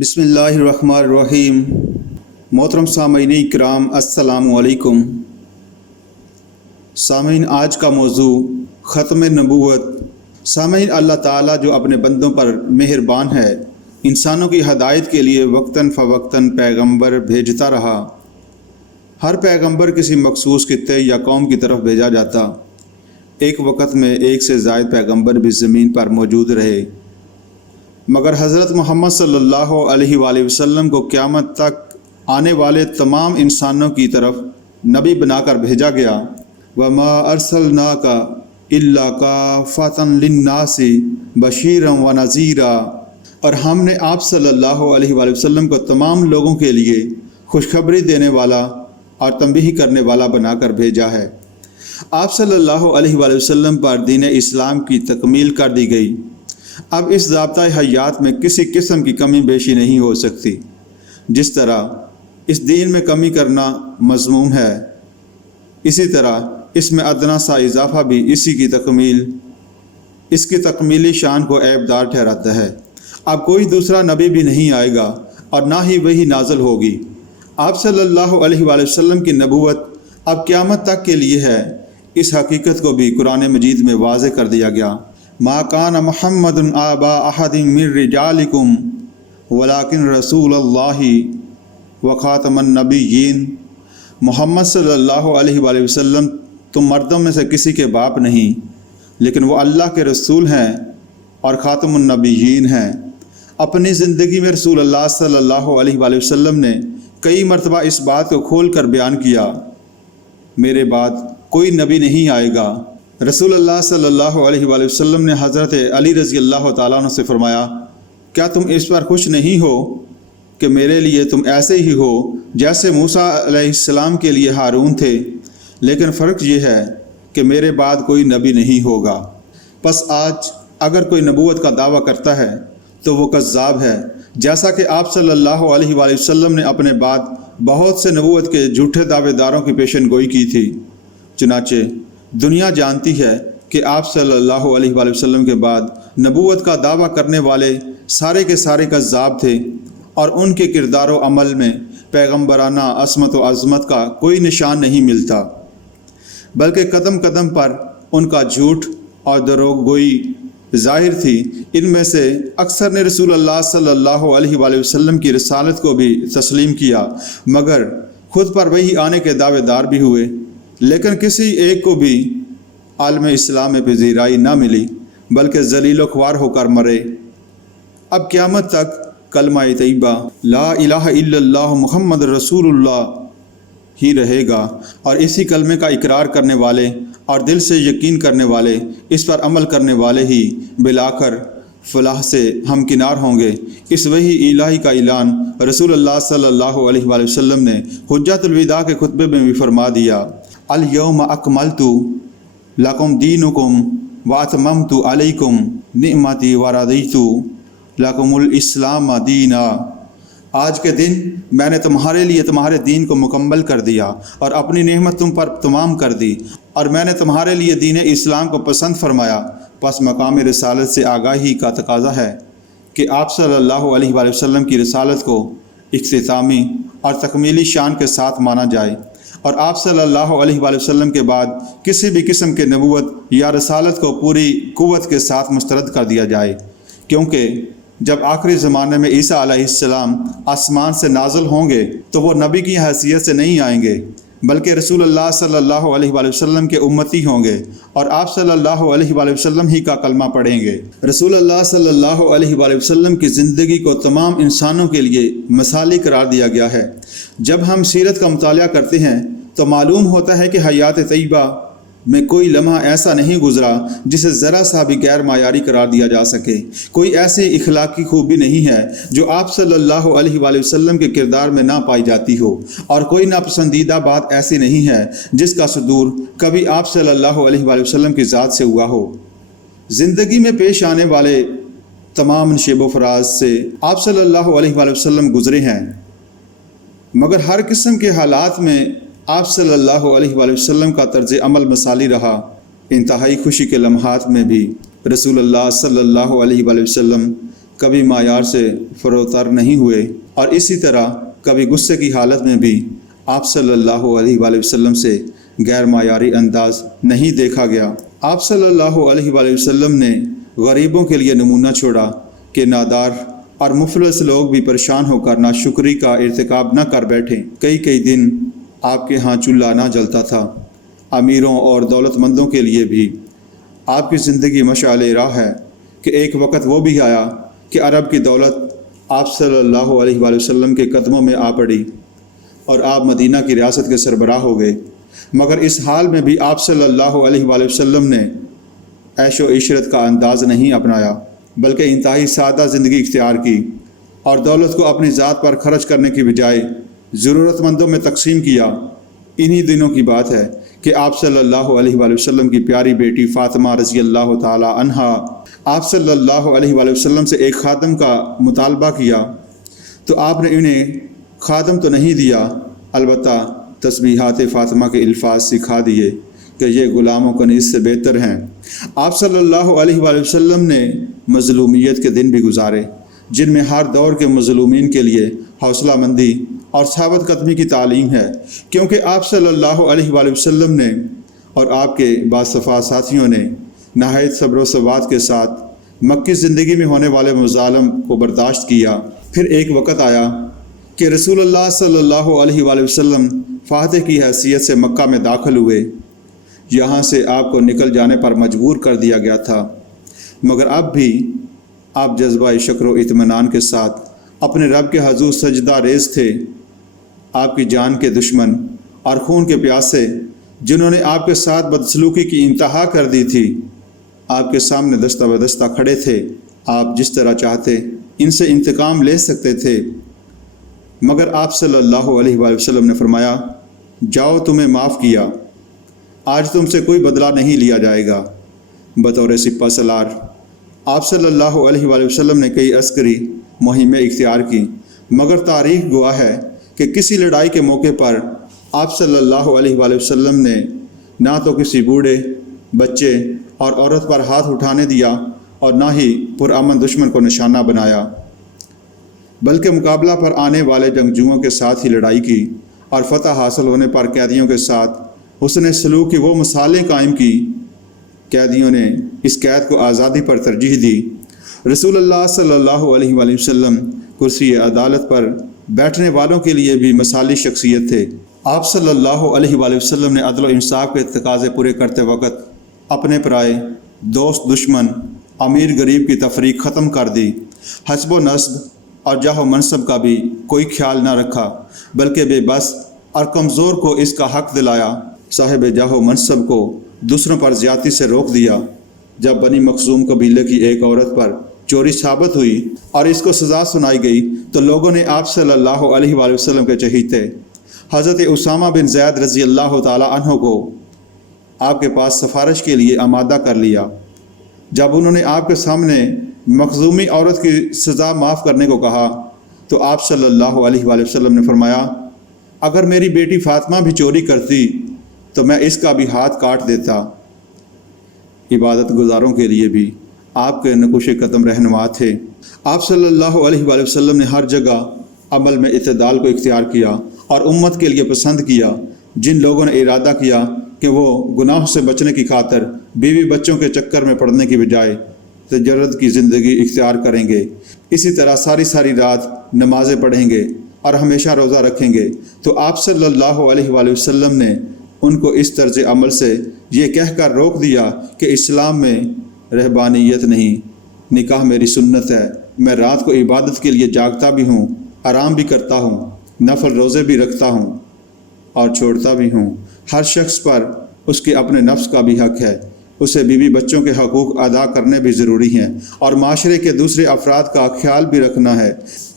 بسم اللہ الرحمن الرحیم۔ محترم سامعین کرام، السلام علیکم۔ سامعین، آج کا موضوع ختم نبوت۔ سامعین، اللہ تعالیٰ جو اپنے بندوں پر مہربان ہے، انسانوں کی ہدایت کے لیے وقتاً فوقتاً پیغمبر بھیجتا رہا۔ ہر پیغمبر کسی مخصوص خطے یا قوم کی طرف بھیجا جاتا۔ ایک وقت میں ایک سے زائد پیغمبر بھی زمین پر موجود رہے، مگر حضرت محمد صلی اللہ علیہ وآلہ وسلم کو قیامت تک آنے والے تمام انسانوں کی طرف نبی بنا کر بھیجا گیا۔ وَمَا أَرْسَلْنَاكَ إِلَّا كَافَّةً لِلنَّاسِ بَشِيرًا وَنَذِيرًا، اور ہم نے آپ صلی اللہ علیہ وآلہ وسلم کو تمام لوگوں کے لیے خوشخبری دینے والا اور تنبیہ کرنے والا بنا کر بھیجا ہے۔ آپ صلی اللہ علیہ وآلہ وسلم پر دین اسلام کی تکمیل کر دی گئی۔ اب اس ضابطۂ حیات میں کسی قسم کی کمی بیشی نہیں ہو سکتی۔ جس طرح اس دین میں کمی کرنا مذموم ہے، اسی طرح اس میں ادنا سا اضافہ بھی اس کی تکمیلی شان کو عیبدار ٹھہراتا ہے۔ اب کوئی دوسرا نبی بھی نہیں آئے گا اور نہ ہی وہی نازل ہوگی۔ آپ صلی اللہ علیہ وآلہ وسلم کی نبوت اب قیامت تک کے لیے ہے۔ اس حقیقت کو بھی قرآن مجید میں واضح کر دیا گیا۔ ما کان محمد آبا احد من رجالکم ولکن رسول اللہ وخاتم النبیین۔ محمد صلی اللہ علیہ وآلہ وسلم تم مردوں میں سے کسی کے باپ نہیں، لیکن وہ اللہ کے رسول ہیں اور خاتم النبیین ہیں۔ اپنی زندگی میں رسول اللہ صلی اللہ علیہ وآلہ وسلم نے کئی مرتبہ اس بات کو کھول کر بیان کیا، میرے بعد کوئی نبی نہیں آئے گا۔ رسول اللہ صلی اللہ علیہ وآلہ وسلم نے حضرت علی رضی اللہ تعالیٰ عنہ سے فرمایا، کیا تم اس پر خوش نہیں ہو کہ میرے لیے تم ایسے ہی ہو جیسے موسیٰ علیہ السلام کے لیے ہارون تھے، لیکن فرق یہ ہے کہ میرے بعد کوئی نبی نہیں ہوگا۔ پس آج اگر کوئی نبوت کا دعویٰ کرتا ہے تو وہ کذاب ہے، جیسا کہ آپ صلی اللہ علیہ وآلہ وسلم نے اپنے بعد بہت سے نبوت کے جھوٹے دعوے داروں کی پیشن گوئی کی تھی۔ چنانچہ دنیا جانتی ہے کہ آپ صلی اللہ علیہ وآلہ وسلم کے بعد نبوت کا دعویٰ کرنے والے سارے کے سارے کذاب تھے، اور ان کے کردار و عمل میں پیغمبرانہ عصمت و عظمت کا کوئی نشان نہیں ملتا، بلکہ قدم قدم پر ان کا جھوٹ اور دروغ گوئی ظاہر تھی۔ ان میں سے اکثر نے رسول اللہ صلی اللہ علیہ وآلہ وسلم کی رسالت کو بھی تسلیم کیا، مگر خود پر وہی آنے کے دعوے دار بھی ہوئے، لیکن کسی ایک کو بھی عالم اسلام میں پذیرائی نہ ملی، بلکہ ذلیل و خوار ہو کر مرے۔ اب قیامت تک کلمہ طیبہ لا الہ الا اللہ محمد رسول اللہ ہی رہے گا، اور اسی کلمے کا اقرار کرنے والے اور دل سے یقین کرنے والے، اس پر عمل کرنے والے ہی بالآخر فلاح سے ہمکنار ہوں گے۔ اس وحی الہی کا اعلان رسول اللہ صلی اللہ علیہ وآلہ وسلم نے حجۃ الوداع کے خطبے میں بھی فرما دیا، الیوم اکملت لکم دینکم واتممت علیکم نعمتی ورضیت لکم الاسلام دینا۔ آج کے دن میں نے تمہارے لیے تمہارے دین کو مکمل کر دیا اور اپنی نعمت تم پر تمام کر دی، اور میں نے تمہارے لیے دین اسلام کو پسند فرمایا۔ پس مقام رسالت سے آگاہی کا تقاضا ہے کہ آپ صلی اللہ علیہ وآلہ وسلم کی رسالت کو اختتامی اور تکمیلی شان کے ساتھ مانا جائے، اور آپ صلی اللہ علیہ وآلہ وسلم کے بعد کسی بھی قسم کے نبوت یا رسالت کو پوری قوت کے ساتھ مسترد کر دیا جائے، کیونکہ جب آخری زمانے میں عیسیٰ علیہ السلام آسمان سے نازل ہوں گے تو وہ نبی کی حیثیت سے نہیں آئیں گے، بلکہ رسول اللہ صلی اللہ علیہ وآلہ وسلم کے امتی ہوں گے، اور آپ صلی اللہ علیہ وآلہ وسلم ہی کا کلمہ پڑھیں گے۔ رسول اللہ صلی اللہ علیہ وآلہ وسلم کی زندگی کو تمام انسانوں کے لیے مثالی قرار دیا گیا ہے۔ جب ہم سیرت کا مطالعہ کرتے ہیں تو معلوم ہوتا ہے کہ حیات طیبہ میں کوئی لمحہ ایسا نہیں گزرا جسے ذرا سا بھی غیر معیاری قرار دیا جا سکے۔ کوئی ایسی اخلاقی خوبی نہیں ہے جو آپ صلی اللہ علیہ وآلہ وسلم کے کردار میں نہ پائی جاتی ہو، اور کوئی ناپسندیدہ بات ایسی نہیں ہے جس کا صدور کبھی آپ صلی اللہ علیہ وآلہ وسلم کی ذات سے ہوا ہو۔ زندگی میں پیش آنے والے تمام نشیب و فراز سے آپ صلی اللہ علیہ وآلہ وسلم گزرے ہیں، مگر ہر قسم کے حالات میں آپ صلی اللہ علیہ وآلہ وسلم کا طرز عمل مثالی رہا۔ انتہائی خوشی کے لمحات میں بھی رسول اللہ صلی اللہ علیہ وآلہ وسلم کبھی معیار سے فروتر نہیں ہوئے، اور اسی طرح کبھی غصے کی حالت میں بھی آپ صلی اللہ علیہ وآلہ وسلم سے غیر معیاری انداز نہیں دیکھا گیا۔ آپ صلی اللہ علیہ وآلہ وسلم نے غریبوں کے لیے نمونہ چھوڑا کہ نادار اور مفلس لوگ بھی پریشان ہو کر ناشکری کا ارتکاب نہ کر بیٹھیں۔ کئی دن آپ کے ہاں چولہا نہ جلتا تھا۔ امیروں اور دولت مندوں کے لیے بھی آپ کی زندگی مشعل راہ ہے کہ ایک وقت وہ بھی آیا کہ عرب کی دولت آپ صلی اللہ علیہ وآلہ وسلم کے قدموں میں آ پڑی اور آپ مدینہ کی ریاست کے سربراہ ہو گئے، مگر اس حال میں بھی آپ صلی اللہ علیہ وآلہ وسلم نے عیش و عشرت کا انداز نہیں اپنایا، بلکہ انتہائی سادہ زندگی اختیار کی اور دولت کو اپنی ذات پر خرچ کرنے کی بجائے ضرورت مندوں میں تقسیم کیا۔ انہی دنوں کی بات ہے کہ آپ صلی اللہ علیہ وآلہ وسلم کی پیاری بیٹی فاطمہ رضی اللہ تعالی عنہا آپ صلی اللہ علیہ وآلہ وسلم سے ایک خادم کا مطالبہ کیا تو آپ نے انہیں خادم تو نہیں دیا، البتہ تسبیحات فاطمہ کے الفاظ سکھا دیے کہ یہ غلاموں کنیز سے بہتر ہیں۔ آپ صلی اللہ علیہ وآلہ وسلم نے مظلومیت کے دن بھی گزارے، جن میں ہر دور کے مظلومین کے لیے حوصلہ مندی اور ثابت قدمی کی تعلیم ہے، کیونکہ آپ صلی اللہ علیہ وآلہ وسلم نے اور آپ کے باصفا ساتھیوں نے نہایت صبر و ثبات کے ساتھ مکی زندگی میں ہونے والے مظالم کو برداشت کیا۔ پھر ایک وقت آیا کہ رسول اللہ صلی اللہ علیہ وآلہ وسلم فاتح کی حیثیت سے مکہ میں داخل ہوئے۔ یہاں سے آپ کو نکل جانے پر مجبور کر دیا گیا تھا، مگر اب بھی آپ جذبہ شکر و اطمینان کے ساتھ اپنے رب کے حضور سجدہ ریز تھے۔ آپ کی جان کے دشمن اور خون کے پیاسے جنہوں نے آپ کے ساتھ بدسلوکی کی انتہا کر دی تھی، آپ کے سامنے دستہ بدستہ کھڑے تھے۔ آپ جس طرح چاہتے ان سے انتقام لے سکتے تھے، مگر آپ صلی اللہ علیہ وآلہ وسلم نے فرمایا، جاؤ تمہیں معاف کیا، آج تم سے کوئی بدلہ نہیں لیا جائے گا۔ بطور سپہ سالار آپ صلی اللہ علیہ وآلہ وسلم نے کئی عسکری مہمیں اختیار کی، مگر تاریخ گواہ ہے کہ کسی لڑائی کے موقع پر آپ صلی اللہ علیہ وآلہ وسلم نے نہ تو کسی بوڑھے، بچے اور عورت پر ہاتھ اٹھانے دیا اور نہ ہی پرامن دشمن کو نشانہ بنایا، بلکہ مقابلہ پر آنے والے جنگجوؤں کے ساتھ ہی لڑائی کی اور فتح حاصل ہونے پر قیدیوں کے ساتھ حسن سلوک کی وہ مثالیں قائم کی۔ قیدیوں نے اس قید کو آزادی پر ترجیح دی۔ رسول اللہ صلی اللہ علیہ وآلہ وسلم کرسی عدالت پر بیٹھنے والوں کے لیے بھی مثالی شخصیت تھے۔ آپ صلی اللہ علیہ وآلہ وسلم نے عدل و انصاف کے تقاضے پورے کرتے وقت اپنے پرائے، دوست دشمن، امیر غریب کی تفریق ختم کر دی۔ حسب و نسب اور جاہ و منصب کا بھی کوئی خیال نہ رکھا، بلکہ بے بس اور کمزور کو اس کا حق دلایا۔ صاحب جاہ و منصب کو دوسروں پر زیادتی سے روک دیا۔ جب بنی مخزوم قبیلے کی ایک عورت پر چوری ثابت ہوئی اور اس کو سزا سنائی گئی تو لوگوں نے آپ صلی اللہ علیہ وآلہ وسلم کے چہیتے حضرت اسامہ بن زید رضی اللہ تعالی عنہ کو آپ کے پاس سفارش کے لیے آمادہ کر لیا۔ جب انہوں نے آپ کے سامنے مخزومی عورت کی سزا معاف کرنے کو کہا تو آپ صلی اللہ علیہ وآلہ وسلم نے فرمایا، اگر میری بیٹی فاطمہ بھی چوری کرتی تو میں اس کا بھی ہاتھ کاٹ دیتا۔ عبادت گزاروں کے لیے بھی آپ کے نقوش قدم رہنما تھے۔ آپ صلی اللہ علیہ وآلہ وسلم نے ہر جگہ عمل میں اعتدال کو اختیار کیا اور امت کے لیے پسند کیا۔ جن لوگوں نے ارادہ کیا کہ وہ گناہ سے بچنے کی خاطر بیوی بچوں کے چکر میں پڑنے کی بجائے تجرد کی زندگی اختیار کریں گے، اسی طرح ساری رات نمازیں پڑھیں گے اور ہمیشہ روزہ رکھیں گے، تو آپ صلی اللہ علیہ وآلہ وسلم نے ان کو اس طرز عمل سے یہ کہہ کر روک دیا کہ اسلام میں رہبانیت نہیں، نکاح میری سنت ہے، میں رات کو عبادت کے لیے جاگتا بھی ہوں، آرام بھی کرتا ہوں، نفل روزے بھی رکھتا ہوں اور چھوڑتا بھی ہوں۔ ہر شخص پر اس کے اپنے نفس کا بھی حق ہے، اسے بیوی بچوں کے حقوق ادا کرنے بھی ضروری ہیں اور معاشرے کے دوسرے افراد کا خیال بھی رکھنا ہے۔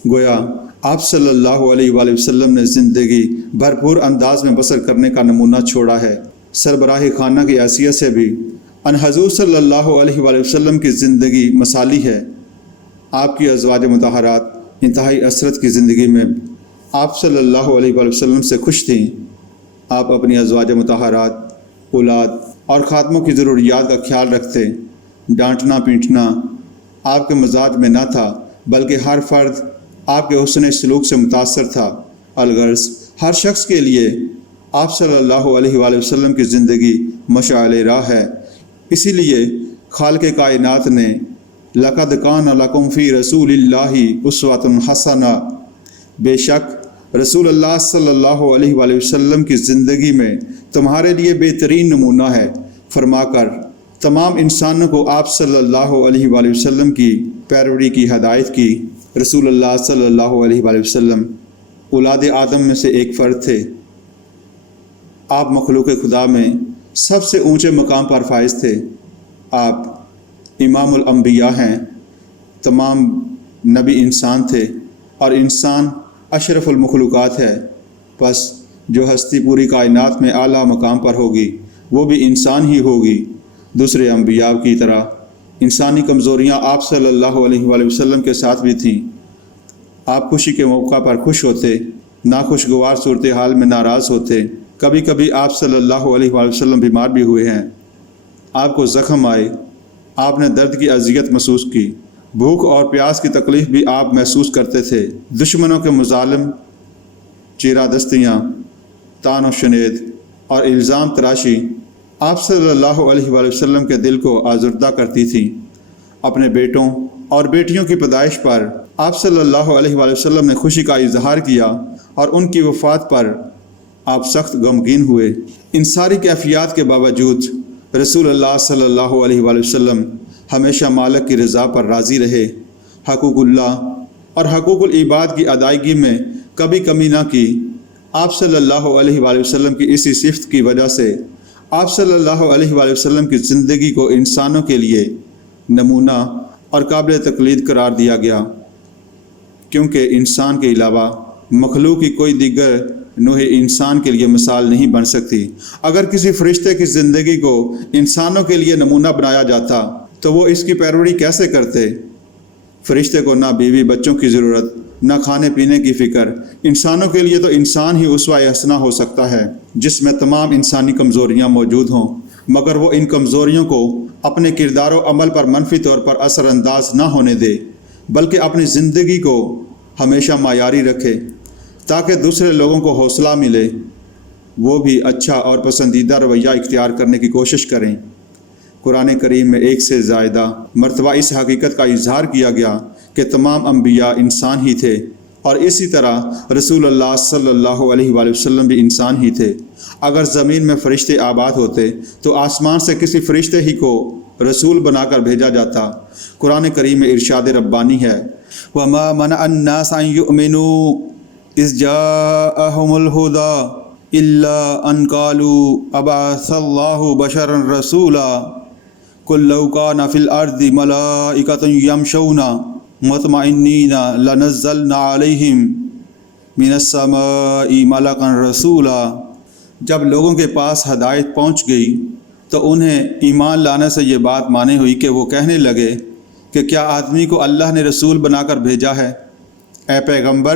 گویا آپ صلی اللہ علیہ وآلہ وسلم نے زندگی بھرپور انداز میں بسر کرنے کا نمونہ چھوڑا ہے۔ سربراہ خانہ کی حیثیت سے بھی ان حضور صلی اللہ علیہ وآلہ وسلم کی زندگی مثالی ہے۔ آپ کی ازواج مطہرات انتہائی عسرت کی زندگی میں آپ صلی اللہ علیہ وآلہ وسلم سے خوش تھیں۔ آپ اپنی ازواج مطہرات، اولاد اور خادموں کی ضروریات کا خیال رکھتے۔ ڈانٹنا پیٹنا آپ کے مزاج میں نہ تھا، بلکہ ہر فرد آپ کے حسن سلوک سے متاثر تھا۔ الغرض ہر شخص کے لیے آپ صلی اللہ علیہ وآلہ وسلم کی زندگی مشعل راہ ہے۔ اسی لیے خالق کائنات نے لقد کان لکم فی رسول اللہ اسوۃ حسنہ، بے شک رسول اللہ صلی اللہ علیہ وآلہ وسلم کی زندگی میں تمہارے لیے بہترین نمونہ ہے، فرما کر تمام انسانوں کو آپ صلی اللہ علیہ وآلہ وسلم کی پیروی کی ہدایت کی۔ رسول اللہ صلی اللہ علیہ وآلہ وسلم اولاد آدم میں سے ایک فرد تھے۔ آپ مخلوق خدا میں سب سے اونچے مقام پر فائز تھے۔ آپ امام الانبیاء ہیں، تمام نبی انسان تھے اور انسان اشرف المخلوقات ہے، پس جو ہستی پوری کائنات میں اعلیٰ مقام پر ہوگی وہ بھی انسان ہی ہوگی۔ دوسرے انبیاء کی طرح انسانی کمزوریاں آپ صلی اللہ علیہ وآلہ وسلم کے ساتھ بھی تھیں۔ آپ خوشی کے موقع پر خوش ہوتے، ناخوشگوار صورتحال میں ناراض ہوتے۔ کبھی کبھی آپ صلی اللہ علیہ وآلہ وسلم بیمار بھی ہوئے ہیں، آپ کو زخم آئے، آپ نے درد کی اذیت محسوس کی، بھوک اور پیاس کی تکلیف بھی آپ محسوس کرتے تھے۔ دشمنوں کے مظالم، چیرہ دستیاں، طعن و شنید اور الزام تراشی آپ صلی اللہ علیہ وآلہ وسلم کے دل کو آزردہ کرتی تھی۔ اپنے بیٹوں اور بیٹیوں کی پیدائش پر آپ صلی اللہ علیہ وآلہ وسلم نے خوشی کا اظہار کیا اور ان کی وفات پر آپ سخت غمگین ہوئے۔ ان ساری کیفیات کے باوجود رسول اللہ صلی اللہ علیہ وآلہ وسلم ہمیشہ مالک کی رضا پر راضی رہے، حقوق اللہ اور حقوق العباد کی ادائیگی میں کبھی کمی نہ کی۔ آپ صلی اللہ علیہ وآلہ وسلم کی اسی صفت کی وجہ سے آپ صلی اللہ علیہ وآلہ وسلم کی زندگی کو انسانوں کے لیے نمونہ اور قابل تقلید قرار دیا گیا، کیونکہ انسان کے علاوہ مخلوق کی کوئی دیگر نوع انسان کے لیے مثال نہیں بن سکتی۔ اگر کسی فرشتے کی زندگی کو انسانوں کے لیے نمونہ بنایا جاتا تو وہ اس کی پیروی کیسے کرتے؟ فرشتے کو نہ بیوی بچوں کی ضرورت، نہ کھانے پینے کی فکر۔ انسانوں کے لیے تو انسان ہی اسوہ حسنہ ہو سکتا ہے جس میں تمام انسانی کمزوریاں موجود ہوں، مگر وہ ان کمزوریوں کو اپنے کردار و عمل پر منفی طور پر اثر انداز نہ ہونے دے، بلکہ اپنی زندگی کو ہمیشہ معیاری رکھے تاکہ دوسرے لوگوں کو حوصلہ ملے، وہ بھی اچھا اور پسندیدہ رویہ اختیار کرنے کی کوشش کریں۔ قرآن کریم میں ایک سے زائدہ مرتبہ اس حقیقت کا اظہار کیا گیا کہ تمام انبیاء انسان ہی تھے، اور اسی طرح رسول اللہ صلی اللہ علیہ وآلہ وسلم بھی انسان ہی تھے۔ اگر زمین میں فرشتے آباد ہوتے تو آسمان سے کسی فرشتے ہی کو رسول بنا کر بھیجا جاتا۔ قرآن کریم میں ارشاد ربانی ہے، وَمَا مَنَعَ النَّاسَ أَن يُؤْمِنُوا إِذْ جَاءَهُمُ الْهُدَىٰ إِلَّا أَن قَالُوا أَبْعَثَ اللَّهُ بَشَرًا رَّسُولًا قُل لَّوْ كَانَ فِي الْأَرْضِ مَلَائِكَةٌ يَمْشُونَ مطمئنین لنزلنا علیہم من السماء ملکا رسولا۔ جب لوگوں کے پاس ہدایت پہنچ گئی تو انہیں ایمان لانے سے یہ بات مانے ہوئی کہ وہ کہنے لگے کہ کیا آدمی کو اللہ نے رسول بنا کر بھیجا ہے؟ اے پیغمبر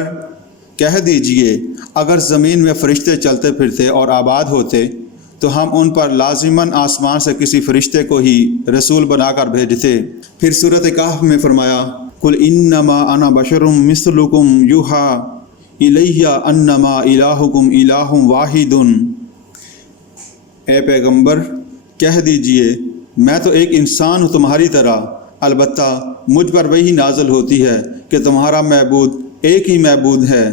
کہہ دیجئے، اگر زمین میں فرشتے چلتے پھرتے اور آباد ہوتے تو ہم ان پر لازماً آسمان سے کسی فرشتے کو ہی رسول بنا کر بھیجتے۔ پھر سورۃ کہف میں فرمایا، قُلْ إِنَّمَا أَنَا بَشَرٌ مِثْلُكُمْ يُوحَىٰ إِلَيَّ أَنَّمَا إِلَٰهُكُمْ إِلَٰهٌ وَاحِدٌ۔ اے پیغمبر کہہ دیجئے، میں تو ایک انسان ہوں تمہاری طرح، البتہ مجھ پر وحی نازل ہوتی ہے کہ تمہارا معبود ایک ہی معبود ہے۔